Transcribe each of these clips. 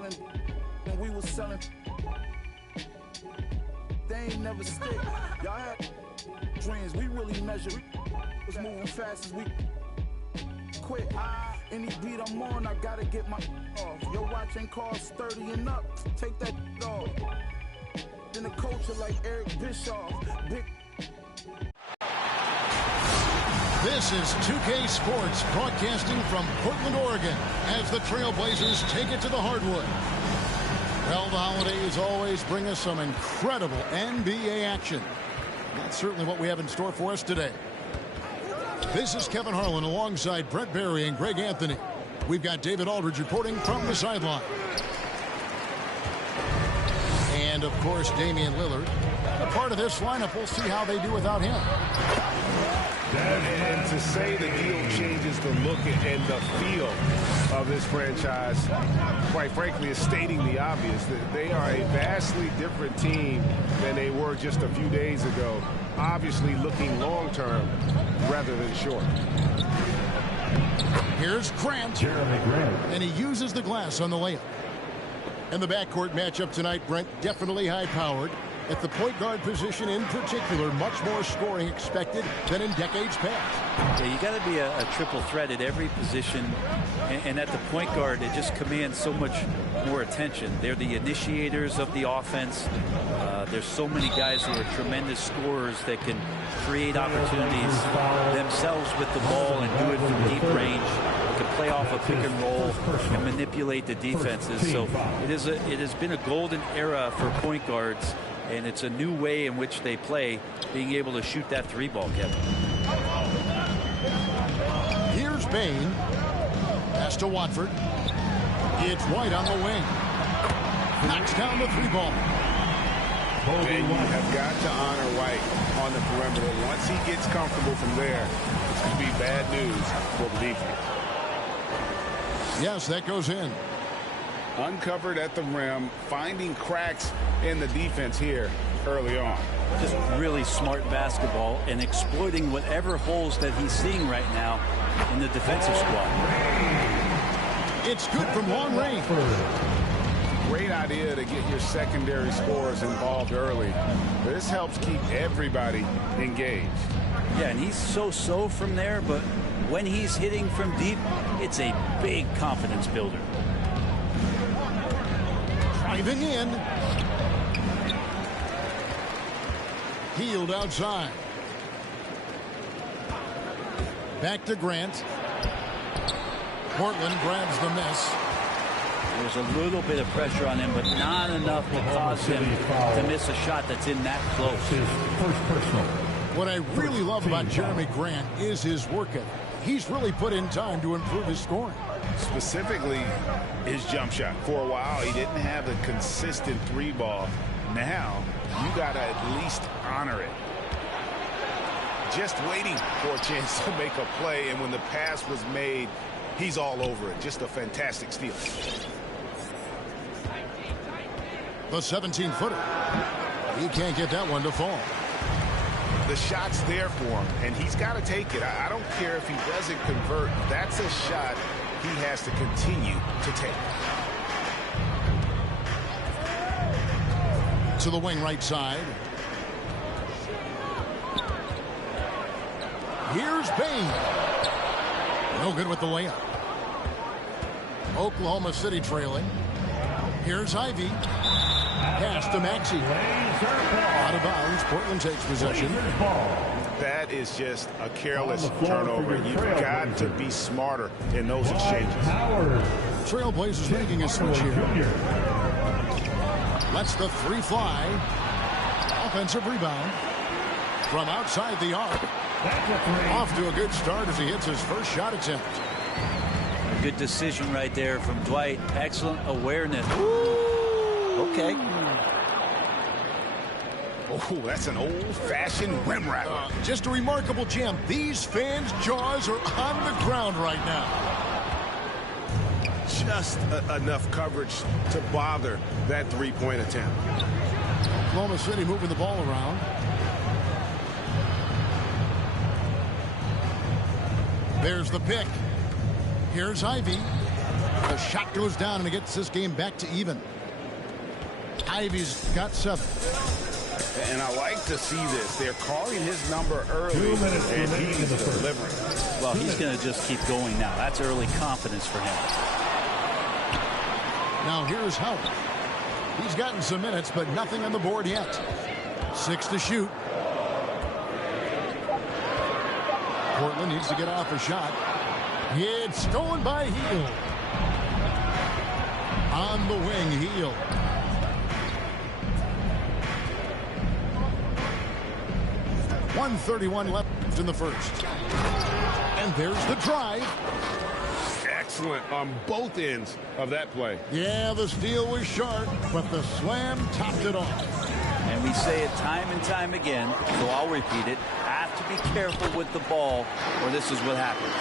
yelling when we was selling. They ain't never stick. Y'all had dreams. We really measure. Was moving fast as we quit. Any beat I'm on, I gotta get my off. Your watch ain't cost 30 and up. Take that off. Then the culture like Eric Bischoff. Big. This is 2K Sports broadcasting from Portland, Oregon, as the Trailblazers take it to the hardwood. Well, the holidays always bring us some incredible NBA action. That's certainly what we have in store for us today. This is Kevin Harlan alongside Brett Barry and Greg Anthony. We've got David Aldridge reporting from the sideline. And, of course, Damian Lillard. A part of this lineup, we'll see how they do without him. And to say the deal changes the look and the feel of this franchise, quite frankly, is stating the obvious. That they are a vastly different team than they were just a few days ago. Obviously looking long-term rather than short. Here's Grant. And he uses the glass on the layup. And the backcourt matchup tonight, Brent, definitely high-powered. At the point guard position in particular, much more scoring expected than in decades past. Yeah, you got to be a triple threat at every position, and at the point guard, it just commands so much more attention. They're the initiators of the offense. There's so many guys who are tremendous scorers that can create opportunities themselves with the ball and do it from deep range. They can play off a pick and roll and manipulate the defenses. So it has been a golden era for point guards. And it's a new way in which they play, being able to shoot that three ball, Kevin. Here's Bain. Pass to Watford. It's White on the wing. Knocks down the three ball. And you have got to honor White on the perimeter. Once he gets comfortable from there, it's going to be bad news for the defense. Yes, that goes in. Uncovered at the rim, finding cracks in the defense here early on. Just really smart basketball and exploiting whatever holes that he's seeing right now in the defensive squad. It's good from long range. Great idea to get your secondary scorers involved early. This helps keep everybody engaged. Yeah, and he's so from there, but when he's hitting from deep, it's a big confidence builder. Driving in. Healed outside. Back to Grant. Portland grabs the miss. There's a little bit of pressure on him, but not enough to cause him to miss a shot that's in that close. What I really love about Jeremy Grant is his work ethic. He's really put in time to improve his scoring. Specifically, his jump shot. For a while, he didn't have a consistent three ball. Now, you got to at least honor it. Just waiting for a chance to make a play, and when the pass was made, he's all over it. Just a fantastic steal. The 17-footer. He can't get that one to fall. The shot's there for him, and he's got to take it. I don't care if he doesn't convert. That's a shot he has to continue to take. To the wing right side. Here's Bain. No good with the layup. Oklahoma City trailing. Here's Ivy. Pass to Maxey. Out of bounds. Portland takes possession. That is just a careless turnover. You've got to be smarter in those exchanges. Trailblazers making a switch here. Lets the three fly. Offensive rebound. From outside the arc. Off to a good start as he hits his first shot attempt. A good decision right there from Dwight. Excellent awareness. Okay. Oh, that's an old-fashioned rim rattler. Just a remarkable jam. These fans' jaws are on the ground right now. Just enough coverage to bother that three-point attempt. Oklahoma City moving the ball around. There's the pick. Here's Ivy. The shot goes down, and it gets this game back to even. Ivy's got 7. And I like to see this. They're calling his number early, and he's delivering. Well, he's going to just keep going now. That's early confidence for him. Now here's Howard. He's gotten some minutes, but nothing on the board yet. 6 to shoot. Portland needs to get off a shot. It's stolen by Heel. On the wing, Heel. .131 left in the first. And there's the drive. Excellent on both ends of that play. Yeah, the steal was sharp, but the slam topped it off. And we say it time and time again, so I'll repeat it. Have to be careful with the ball, or this is what happens.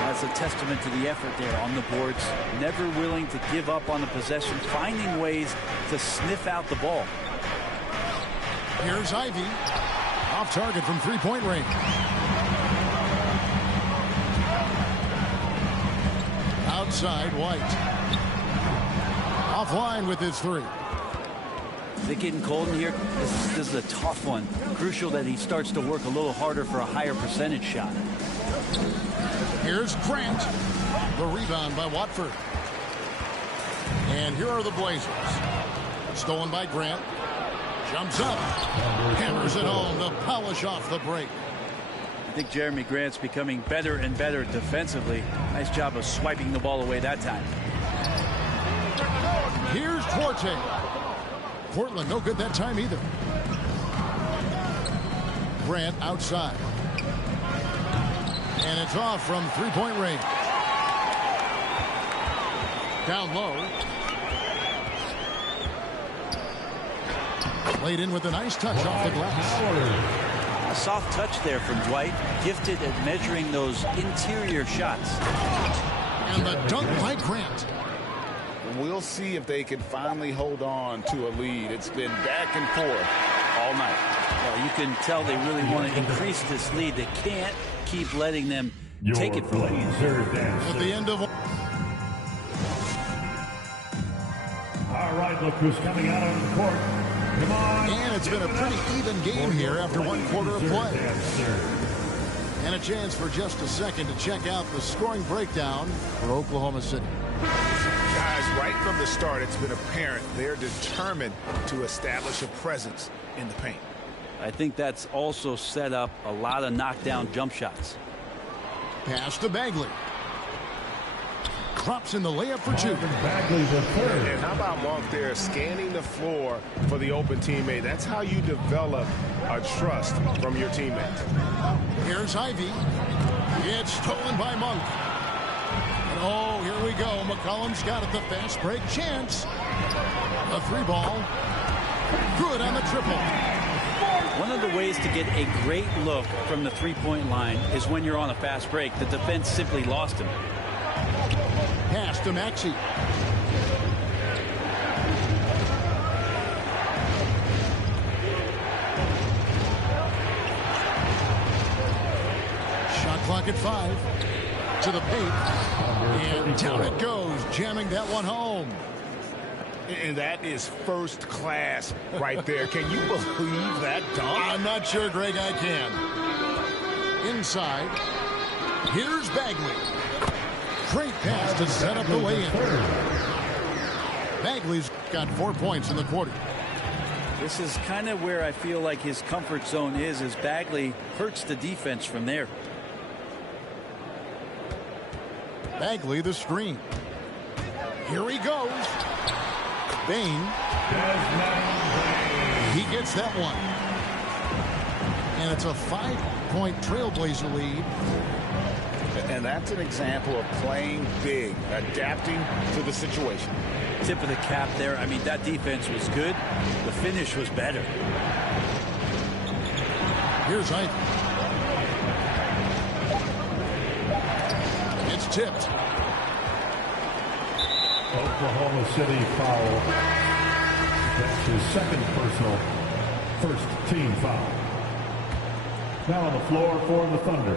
That's a testament to the effort there on the boards. Never willing to give up on the possession, finding ways to sniff out the ball. Here's Ivy. Off target from three-point range. Outside, White. Offline with his 3. Is it getting cold in here? This is a tough one. Crucial that he starts to work a little harder for a higher percentage shot. Here's Grant. The rebound by Watford. And here are the Blazers. Stolen by Grant. Jumps up. Hammers it home to polish off the break. I think Jeremy Grant's becoming better and better defensively. Nice job of swiping the ball away that time. Here's Duarte. Portland no good that time either. Grant outside. And it's off from three-point range. Down low. Played in with a nice touch off the glass. A soft touch there from Dwight. Gifted at measuring those interior shots. And the dunk by Grant. We'll see if they can finally hold on to a lead. It's been back and forth all night. Well, you can tell they really want to increase this lead. They can't keep letting them take it from them. At the end of... All right, look who's coming out on the court. Come on. And it's been a pretty even game here after one quarter of play. And a chance for just a second to check out the scoring breakdown for Oklahoma City. Guys, right from the start, it's been apparent they're determined to establish a presence in the paint. I think that's also set up a lot of knockdown jump shots. Pass to Bagley. Drops in the layup for 2. Bagley's a third. And how about Monk there scanning the floor for the open teammate? That's how you develop a trust from your teammates. Here's Ivy. It's stolen by Monk. And oh, here we go. McCollum's got it. The fast break chance. A 3-ball. Good on the triple. One of the ways to get a great look from the three-point line is when you're on a fast break. The defense simply lost him. Pass to Maxey. Shot clock at 5. To the paint. And down it goes, jamming that one home. And that is first class right there. Can you believe that dunk? I'm not sure, Greg, I can. Inside. Here's Bagley. Great pass to set up the way in. Bagley's got 4 points in the quarter. This is kind of where I feel like his comfort zone is, as Bagley hurts the defense from there. Bagley the screen. Here he goes. Bain. He gets that one. And it's a 5-point Trailblazer lead. And that's an example of playing big, adapting to the situation. Tip of the cap there. I mean, that defense was good. The finish was better. Here's Ivy. It's tipped. Oklahoma City foul. That's his second personal, first team foul. Now on the floor for the Thunder.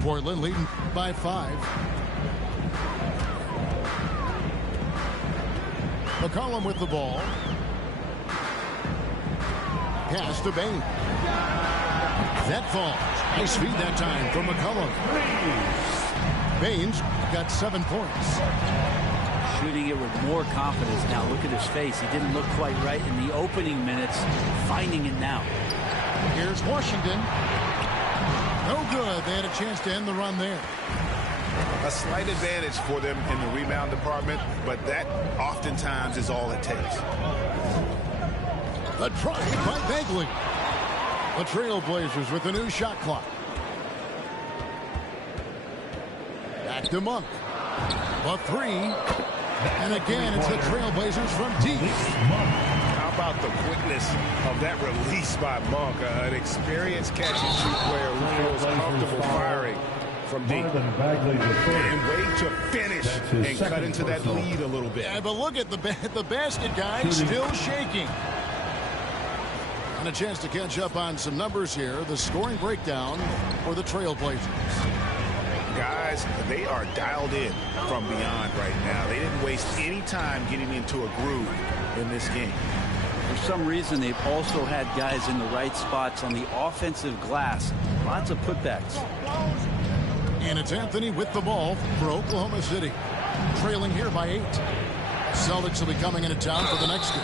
Portland leading by 5. McCollum with the ball. Pass to Bain. That falls. Nice feed that time from McCollum. Bain's got 7 points. Shooting it with more confidence now. Look at his face. He didn't look quite right in the opening minutes. Finding it now. Here's Washington. No good. They had a chance to end the run there. A slight advantage for them in the rebound department, but that oftentimes is all it takes. A try by Bagley. The Trailblazers with a new shot clock. Back to Monk. A 3. And again, it's the Trailblazers from deep. How about the quickness of that release by Monk? An experienced catch-and-shoot player who feels comfortable firing from deep. And way to finish and cut into that lead a little bit. Yeah, but look at the basket guy still shaking. And a chance to catch up on some numbers here. The scoring breakdown for the Trailblazers. Guys, they are dialed in from beyond right now. They didn't waste any time getting into a groove in this game. For some reason, they've also had guys in the right spots on the offensive glass. Lots of putbacks. And it's Anthony with the ball for Oklahoma City. Trailing here by 8. Celtics will be coming into town for the next game.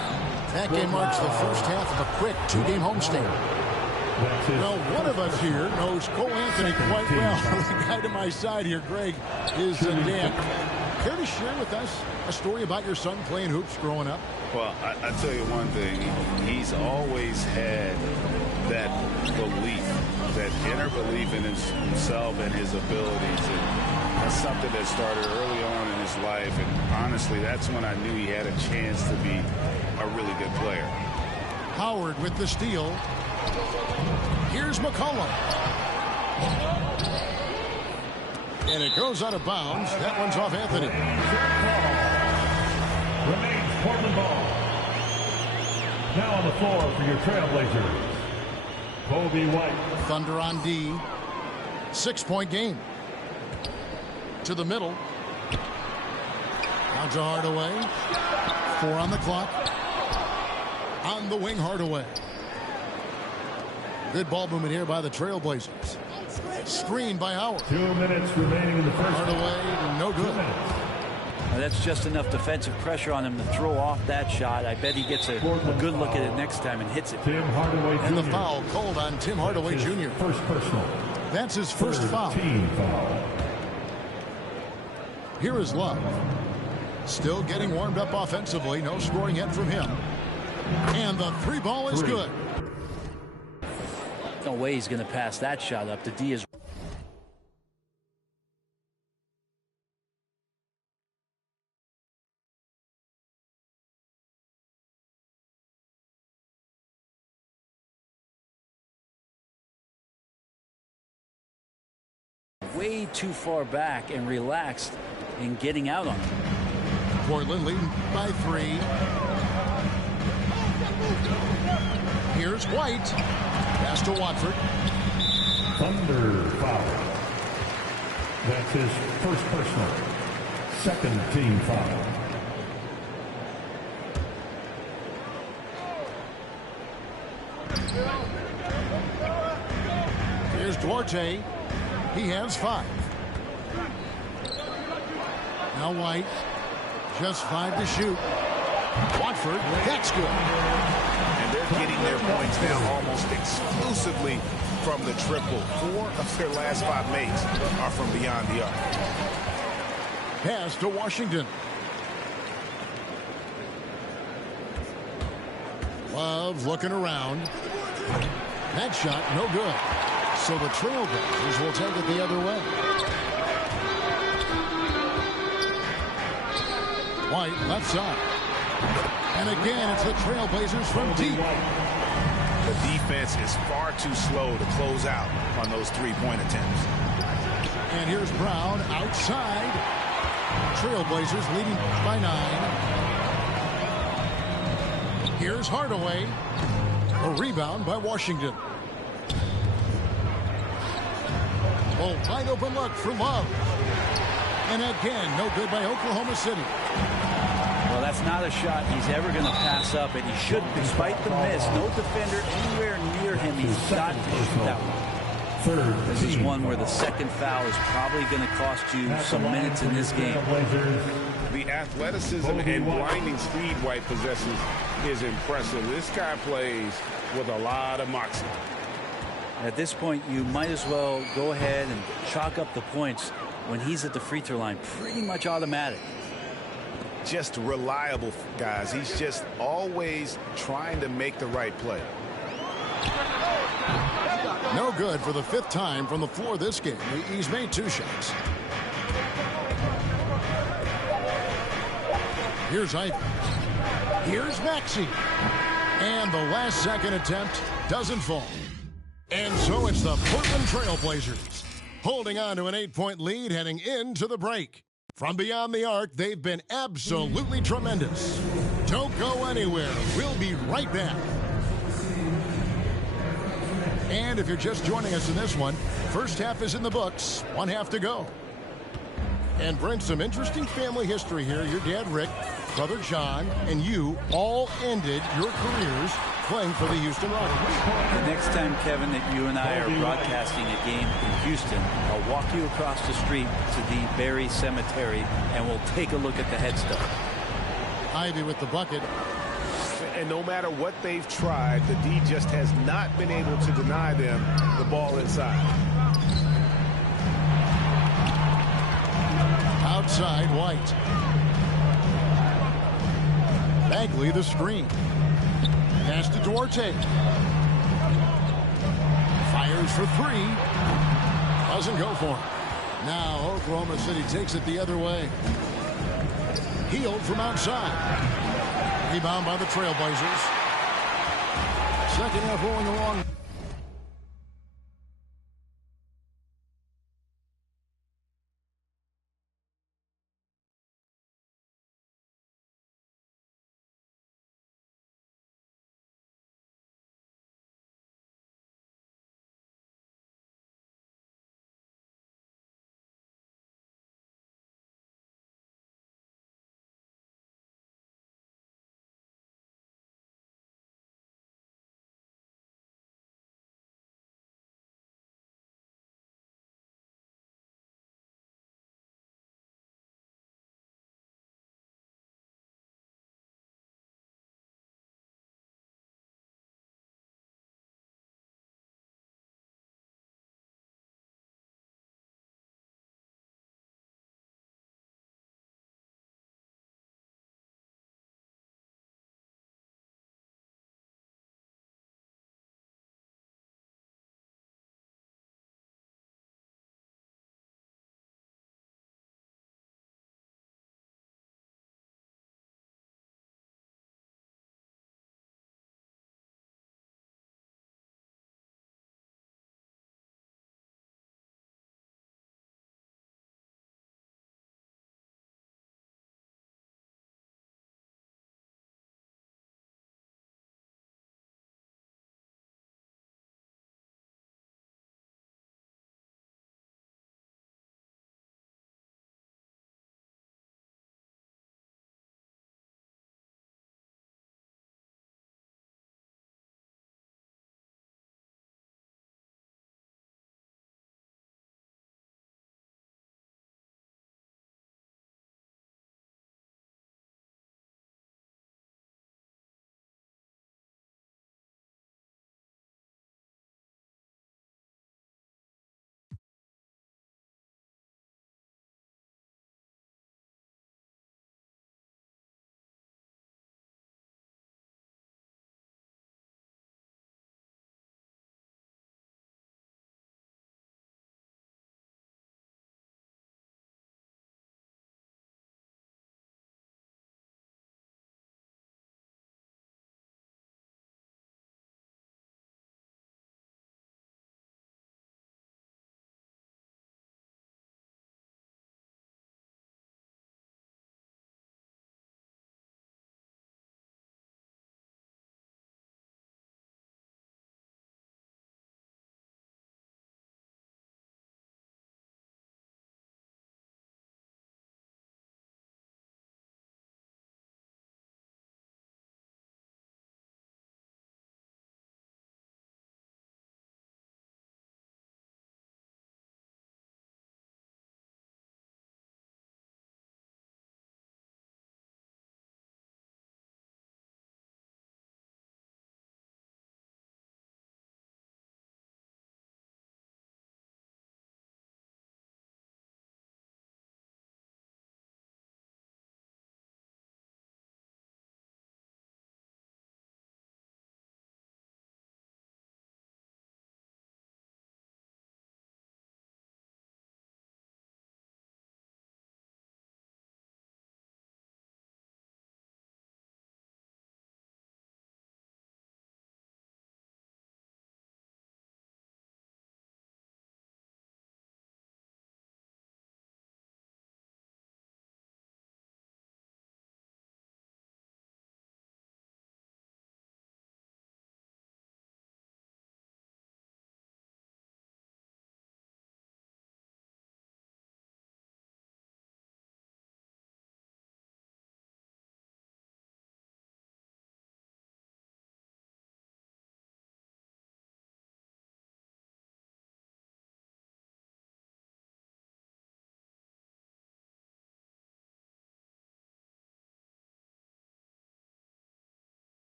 That game marks the first half of a quick 2-game homestand. Now, one of us here knows Cole Anthony quite well. The guy to my side here, Greg, is Dan. Care to share with us a story about your son playing hoops growing up? Well, I tell you one thing. He's always had that belief, that inner belief in himself and his abilities. And that's something that started early on in his life. And honestly, that's when I knew he had a chance to be a really good player. Howard with the steal. Here's McCollum. And it goes out of bounds. That one's off Anthony. Remains Portland ball. Now on the floor for your Trailblazers, Kobe White. Thunder on D. 6-point game. To the middle. Now to Hardaway. 4 on the clock. On the wing, Hardaway. Good ball movement here by the Trailblazers. Screen by Howard. 2 minutes remaining in the first. Hardaway, no good. Now that's just enough defensive pressure on him to throw off that shot. I bet he gets a good look at it next time and hits it. Tim Hardaway Jr. And the foul called on Tim Hardaway Jr. First personal. That's his first foul. Team foul. Here is Love. Still getting warmed up offensively. No scoring yet from him. And the 3 ball is good. No way he's going to pass that shot up. The D is. Way too far back and relaxed in getting out on him. Portland leading by 3. Here's White. Pass to Watford. Thunder foul. That's his first personal. Second team foul. Here's Duarte. He has 5. Now White. Just 5 to shoot. Watford. That's good. And they're getting their points now almost exclusively from the triple. 4 of their last 5 makes are from beyond the arc. Pass to Washington. Love looking around. That shot no good. So the Trailblazers will take it the other way. White left side. And again, it's the Trailblazers from deep. The defense is far too slow to close out on those 3-point attempts. And here's Brown outside. Trailblazers leading by 9. Here's Hardaway. A rebound by Washington. A wide open look for Love. And again, no good by Oklahoma City. Well, that's not a shot he's ever going to pass up, and he should, despite the miss. No defender anywhere near him. He's got to shoot that one. This is one where the second foul is probably going to cost you some minutes in this game. The athleticism and blinding speed White possesses is impressive. This guy plays with a lot of moxie. At this point, you might as well go ahead and chalk up the points when he's at the free throw line. Pretty much automatic. Just reliable, guys. He's just always trying to make the right play. No good for the 5th time from the floor this game. He's made 2 shots. Here's Ivy. Here's Maxey. And the last second attempt doesn't fall. And so it's the Portland Trail Blazers holding on to an 8-point lead heading into the break. From beyond the arc, they've been absolutely tremendous. Don't go anywhere. We'll be right back. And if you're just joining us in this one, first half is in the books, 1 half to go. And Brent, some interesting family history here. Your dad, Rick, brother John, and you all ended your careers playing for the Houston Rockets. The next time, Kevin, that you and I are broadcasting a game in Houston, I'll walk you across the street to the Berry Cemetery, and we'll take a look at the headstone. Ivy with the bucket. And no matter what they've tried, the D just has not been able to deny them the ball inside. Outside, White. Bagley the screen. Pass to Duarte. Fires for 3. Doesn't go for it. Now Oklahoma City takes it the other way. Healed from outside. Rebound by the Trailblazers. Second half rolling along.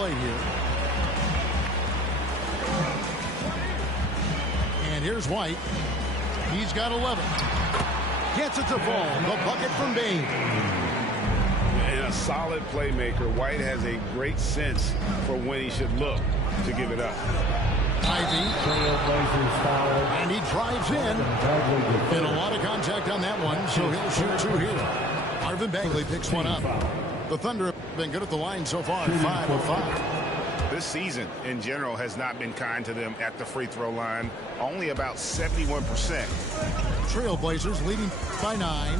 plate here. And here's White. He's got 11. Gets it to fall. The bucket from Bain. And a solid playmaker. White has a great sense for when he should look to give it up. Ivy. And he drives in. And a lot of contact on that one, so he'll shoot 2 here. Marvin Bagley picks one up. The Thunder have been good at the line so far, 5 of 5. This season, in general, has not been kind to them at the free throw line. Only about 71%. Trailblazers leading by 9.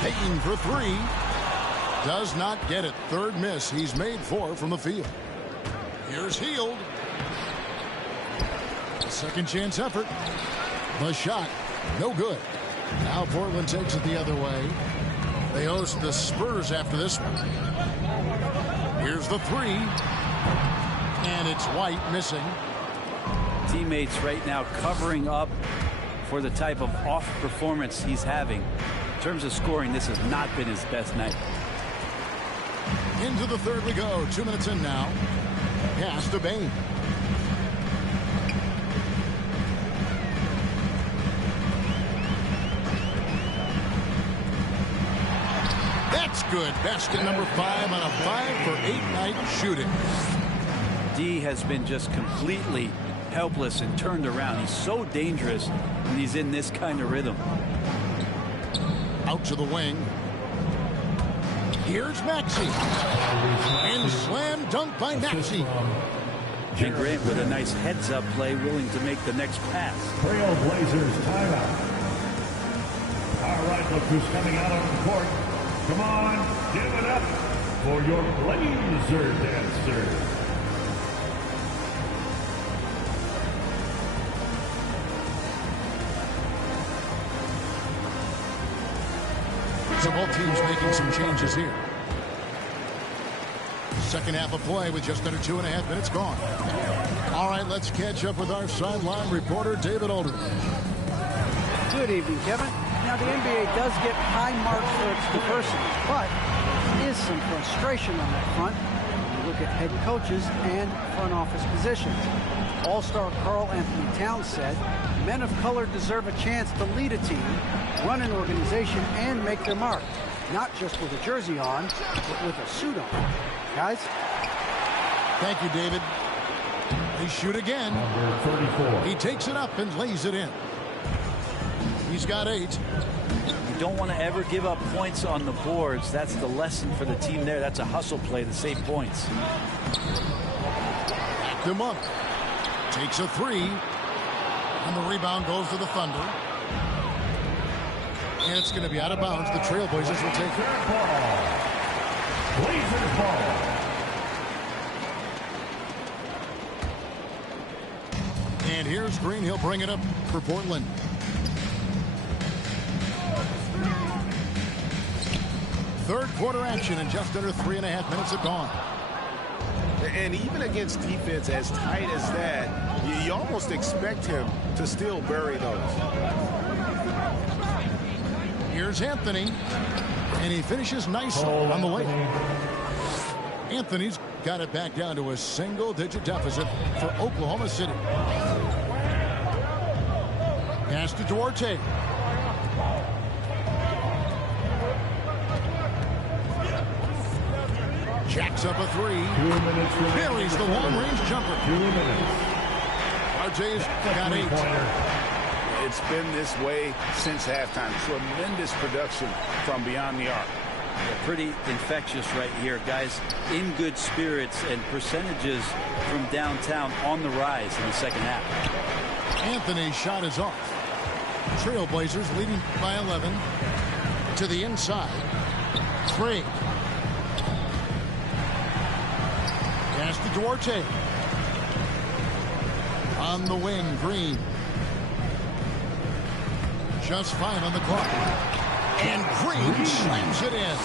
Payton for 3. Does not get it. Third miss. He's made 4 from the field. Here's Hield. Second chance effort. The shot. No good. Now Portland takes it the other way. They host the Spurs after this one. Here's the 3. And it's White missing. Teammates right now covering up for the type of off performance he's having. In terms of scoring, this has not been his best night. Into the third we go. 2 minutes in now. Pass to Bain. That's good. Basket number 5 on a 5-for-8 night shooting. D has been just completely helpless and turned around. He's so dangerous when he's in this kind of rhythm. Out to the wing. Here's Maxey. And slam dunk by Maxey. And Grant with a nice heads-up play, willing to make the next pass. Trailblazers timeout. All right, look who's coming out on the court. Come on, give it up for your Blazer dancer. So both teams making some changes here. Second half of play with just under 2.5 minutes gone. All right, let's catch up with our sideline reporter, David Aldridge. Good evening, Kevin. Now, the NBA does get high marks for its diversity, but there is some frustration on that front when you look at head coaches and front office positions. All-star Karl Anthony Towns said, men of color deserve a chance to lead a team, run an organization, and make their mark. Not just with a jersey on, but with a suit on. Guys? Thank you, David. They shoot again. Number 34. He takes it up and lays it in. He's got 8. You don't want to ever give up points on the boards. That's the lesson for the team there. That's a hustle play to save points. Back them up. Takes a 3. And the rebound goes to the Thunder. And it's going to be out of bounds. The Trailblazers will take it. Blazers ball. And here's Green. He'll bring it up for Portland. Third quarter action and just under 3.5 minutes have gone. And even against defense as tight as that, you almost expect him to still bury those. Here's Anthony. And he finishes nicely on the way. Anthony's got it back down to a single-digit deficit for Oklahoma City. Pass to Duarte. Jacks up a 3. 2 minutes remaining. Buries the long-range jumper. 2 minutes. RJ's got 8. It's been this way since halftime. Tremendous production from beyond the arc. Pretty infectious right here, guys. In good spirits, and percentages from downtown on the rise in the second half. Anthony's shot is off. Trailblazers leading by 11. To the inside. 3. Pass to Duarte. On the wing, Green. Just 5 on the clock. And Green slams it in.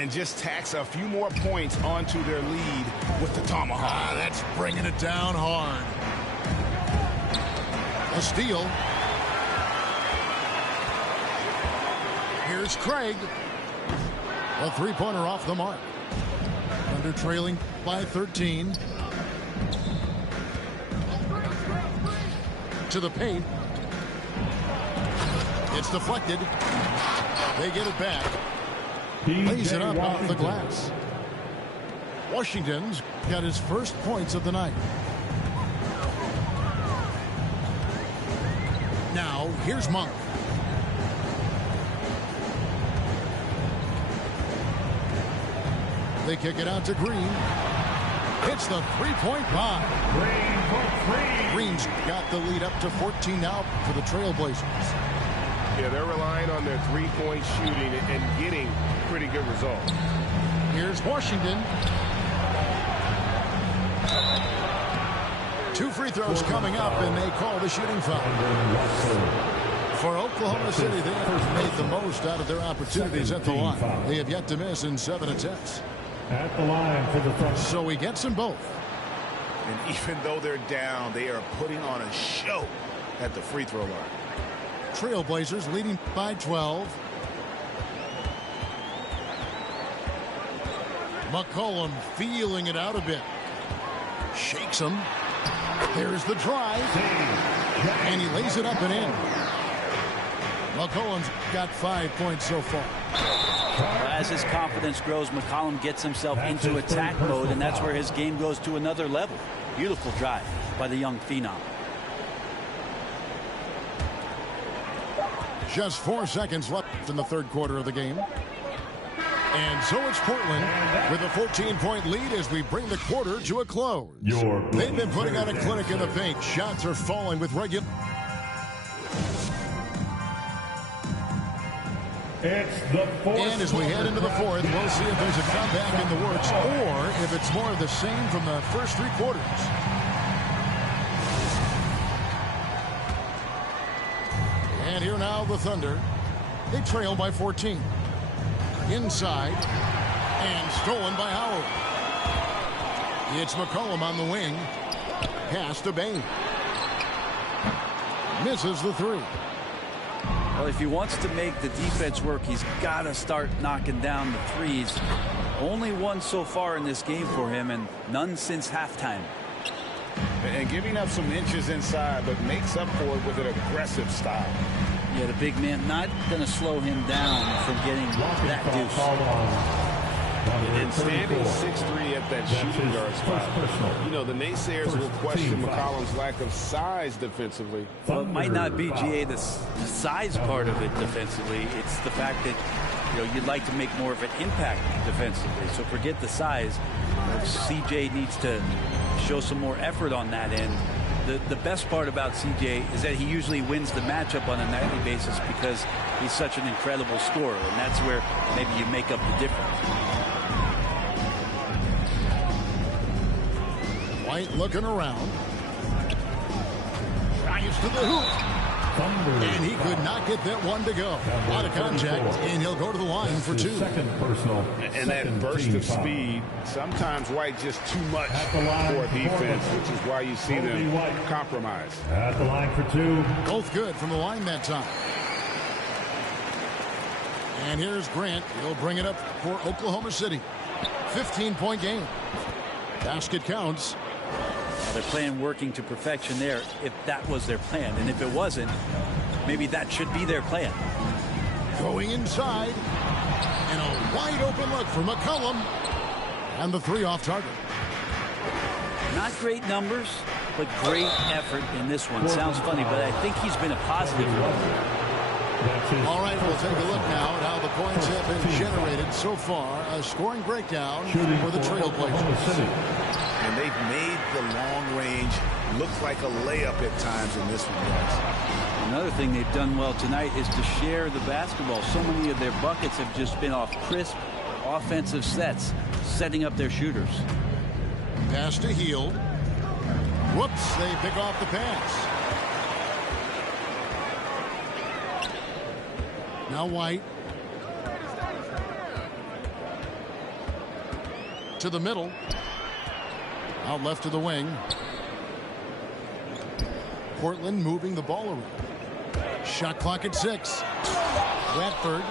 And just tacks a few more points onto their lead with the tomahawk. That's bringing it down hard. A steal. Here's Craig. A 3-pointer off the mark. The Thunder trailing by 13. To the paint. It's deflected. They get it back. Lays it up off the glass. Washington's got his first points of the night. Now, here's Monk. They kick it out to Green. Hits the three-point line. Green's got the lead up to 14 now for the Trailblazers. Yeah, they're relying on their three-point shooting and getting pretty good results. Here's Washington. 2 free throws coming up, and they call the shooting foul. For Oklahoma City, they have made the most out of their opportunities at the line. They have yet to miss in 7 attempts. At the line for the front. So he gets them both. And even though they're down, they are putting on a show at the free throw line. Trailblazers leading by 12. McCollum feeling it out a bit. Shakes him. There's the drive. And he lays it up and in. McCollum's got 5 points so far. As his confidence grows, McCollum gets himself into attack mode, and that's where his game goes to another level. Beautiful drive by the young phenom. Just 4 seconds left in the third quarter of the game. And so it's Portland with a 14-point lead as we bring the quarter to a close. They've been putting on a clinic in the paint. Shots are falling with regular. It's the fourth. And as we head into the fourth, we'll see if there's a comeback in the works or if it's more of the same from the first 3 quarters. And here now the Thunder. They trail by 14. Inside and stolen by Howard. It's McCollum on the wing. Pass to Bain. Misses the 3. Well, if he wants to make the defense work, he's got to start knocking down the threes. Only one so far in this game for him, and none since halftime. And giving up some inches inside, but makes up for it with an aggressive style. Yeah, the big man not going to slow him down from getting that deuce. And standing 6'3" at that shooting guard spot. You know, the naysayers will question McCollum's lack of size defensively. Well, it might not be, GA, the size part of it defensively. It's the fact that, you know, you'd like to make more of an impact defensively. So forget the size. CJ needs to show some more effort on that end. The best part about CJ is that he usually wins the matchup on a nightly basis because he's such an incredible scorer, and that's where maybe you make up the difference. White looking around. Drives to the hoop. And he could not get that one to go. A lot of contact, and he'll go to the line for 2. And that burst of speed, sometimes White just too much for defense, which is why you see them compromise. At the line for 2. Both good from the line that time. And here's Grant. He'll bring it up for Oklahoma City. 15-point game. Basket counts. They're playing working to perfection there if that was their plan. And if it wasn't, maybe that should be their plan. Going inside. And a wide open look for McCollum. And the 3 off target. Not great numbers, but great effort in this one. Sounds funny, but I think he's been a positive one. All right, we'll take a look now at how the points have been generated so far. A scoring breakdown for the Trailblazers. And they've made the long range look like a layup at times in this one, guys. Another thing they've done well tonight is to share the basketball. So many of their buckets have just been off crisp offensive sets, setting up their shooters. Pass to Hield. Whoops, they pick off the pass. Now White. To the middle. Out left to the wing. Portland moving the ball around. Shot clock at 6. Radford.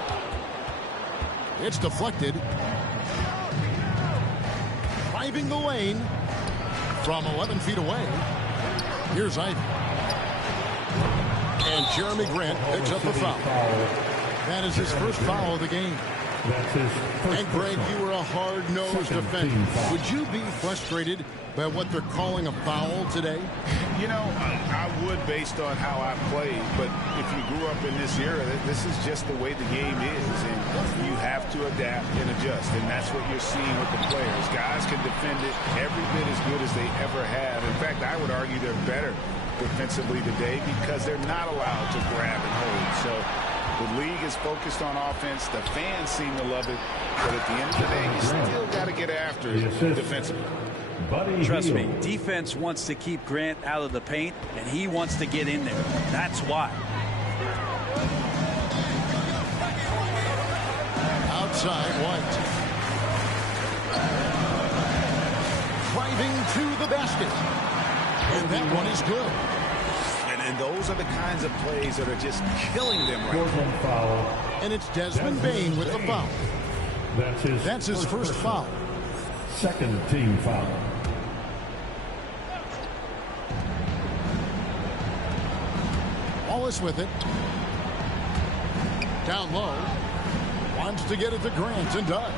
It's deflected. driving the lane from 11 feet away. Here's Ivy. And Jeremy Grant picks up the foul. That is his first foul of the game. And Greg, you were a hard-nosed defender. Would you be frustrated by what they're calling a foul today? You know, I would based on how I played, but if you grew up in this era, this is just the way the game is, and you have to adapt and adjust, and that's what you're seeing with the players. Guys can defend it every bit as good as they ever have. In fact, I would argue they're better defensively today because they're not allowed to grab and hold. So the league is focused on offense. The fans seem to love it, but at the end of the day, you still got to get after it defensively. Trust me, defense wants to keep Grant out of the paint, and he wants to get in there. That's why. Outside, White. Driving to the basket. And that one is good. And those are the kinds of plays that are just killing them right now. And it's Desmond Bain with the foul. That's his first foul. Second team foul. Wallace with it. Down low. Wants to get it to Grant and does.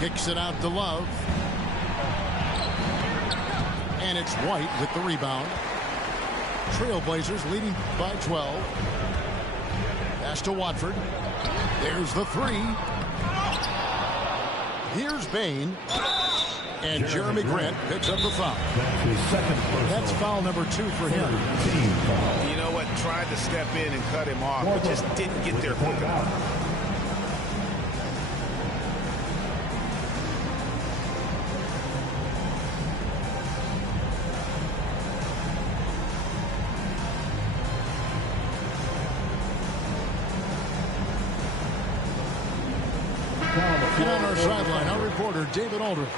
Kicks it out to Love. And it's White with the rebound. Trailblazers leading by 12. Pass to Watford. There's the three. Here's Bain. And Jeremy Grant picks up the foul. That's foul number 2 for him. You know what? Tried to step in and cut him off, but just didn't get there quick enough. And on our sideline, our reporter, David Aldridge.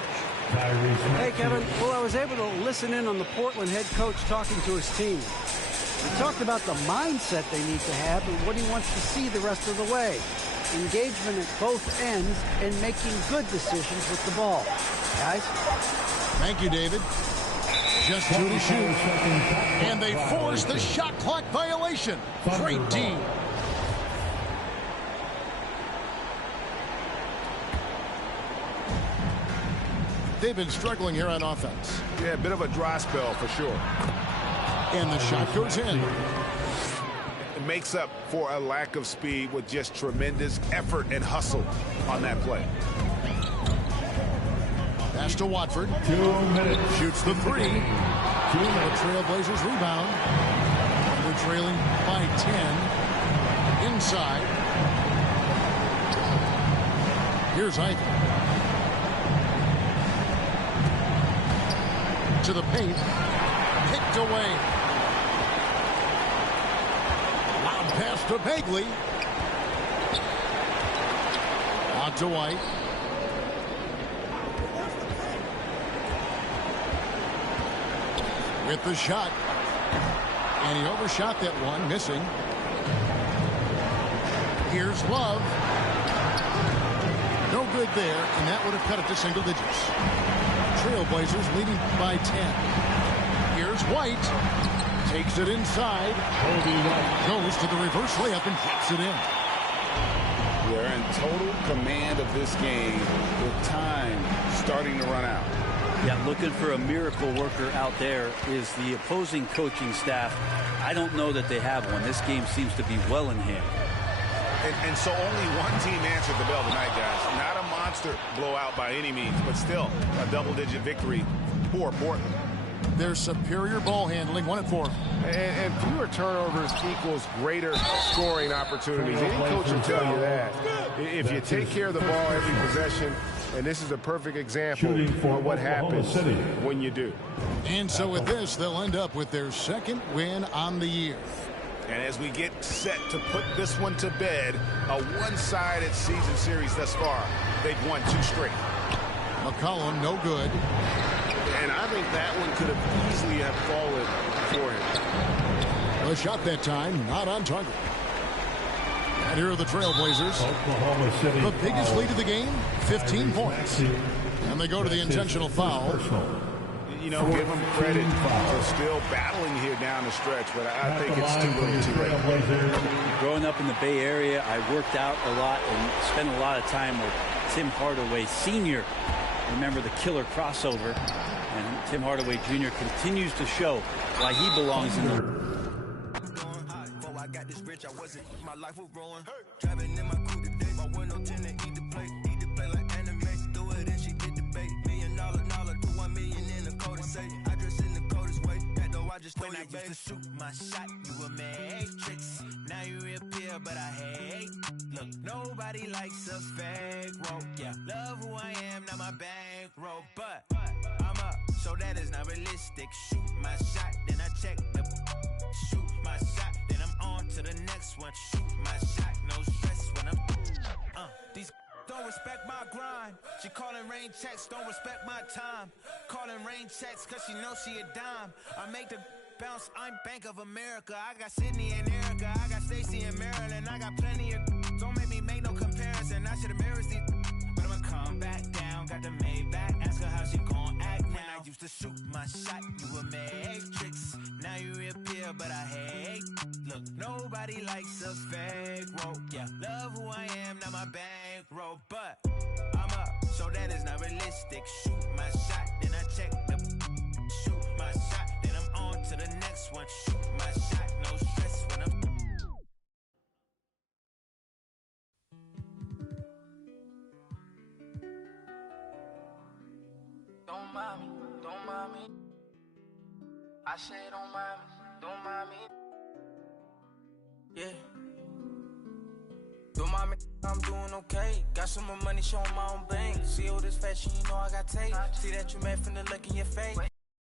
Hey, Kevin. Well, I was able to listen in on the Portland head coach talking to his team. He talked about the mindset they need to have and what he wants to see the rest of the way. Engagement at both ends and making good decisions with the ball. Guys? Thank you, David. Just 2 to shoot. And they force the shot clock violation. Great team. They've been struggling here on offense. Yeah, a bit of a dry spell for sure. And the shot goes in. It makes up for a lack of speed with just tremendous effort and hustle on that play. Pass to Watford. 2 minutes. Shoots the three. The Trailblazers rebound. They're trailing by 10. Inside. Here's Ivy. To the paint. Picked away. Loud pass to Bagley. Out to White. With the shot. And he overshot that one, missing. Here's Love. No good there, and that would have cut it to single digits. Trailblazers leading by 10. Here's White. Takes it inside. Goes to the reverse layup and drops it in. They're in total command of this game with time starting to run out. Yeah, looking for a miracle worker out there is the opposing coaching staff. I don't know that they have one. This game seems to be well in hand. And so only one team answered the bell tonight, guys. Not a monster blowout by any means, but still a double-digit victory for Portland. Their superior ball handling, 1 and 4. And fewer turnovers equals greater scoring opportunities. Any coach will tell you that. If you take care of the ball every possession, and this is a perfect example of what happens when you do. And so with this, they'll end up with their second win on the year. And as we get set to put this one to bed, a one-sided season series thus far, they've won 2 straight. McCollum, no good. And I think that one could have easily have fallen for him. A shot that time, not on target. And here are the Trailblazers. Oklahoma City. The biggest lead of the game, 15 points. And they go to the intentional foul. You know, give them credit for still battling here down the stretch, but I think it's too little too late. Growing up in the Bay Area, I worked out a lot and spent a lot of time with Tim Hardaway Sr. Remember the killer crossover. And Tim Hardaway Jr. continues to show why he belongs in the... When I used to shoot my shot, you were matrix. Now you reappear, but I hate. Look, nobody likes a fake rope. Yeah, love who I am, not my bankroll. But I'm up, so that is not realistic. Shoot my shot, then I check the. Shoot my shot, then I'm on to the next one. Shoot my shot, no stress when I'm. These don't respect my grind. She calling rain checks, don't respect my time. Calling rain checks, cause she knows she a dime. I make the bounce, I'm Bank of America. I got Sydney and Erica, I got Stacy and Maryland. I got plenty of. Don't make me make no comparison. I should embarrass these. But I'ma come back down. Got the Maybach. Ask her how she gon' act now. When I used to shoot my shot, you a matrix. Now you reappear, but I hate. Look, nobody likes a fake rope. Yeah, love who I am, not my bankroll. But I'm up, so that is not realistic. Shoot my shot, then I check the. Shoot my shot, then I'm on to the next one. Shoot my shot, no stress when I'm. Don't mind me, don't mind me. I say don't mind me, don't mind me. Yeah. Don't mind me, I'm doing okay. Got some more money, showing my own bank. See all this fashion, you know I got tape. See that you mad from the look in your face.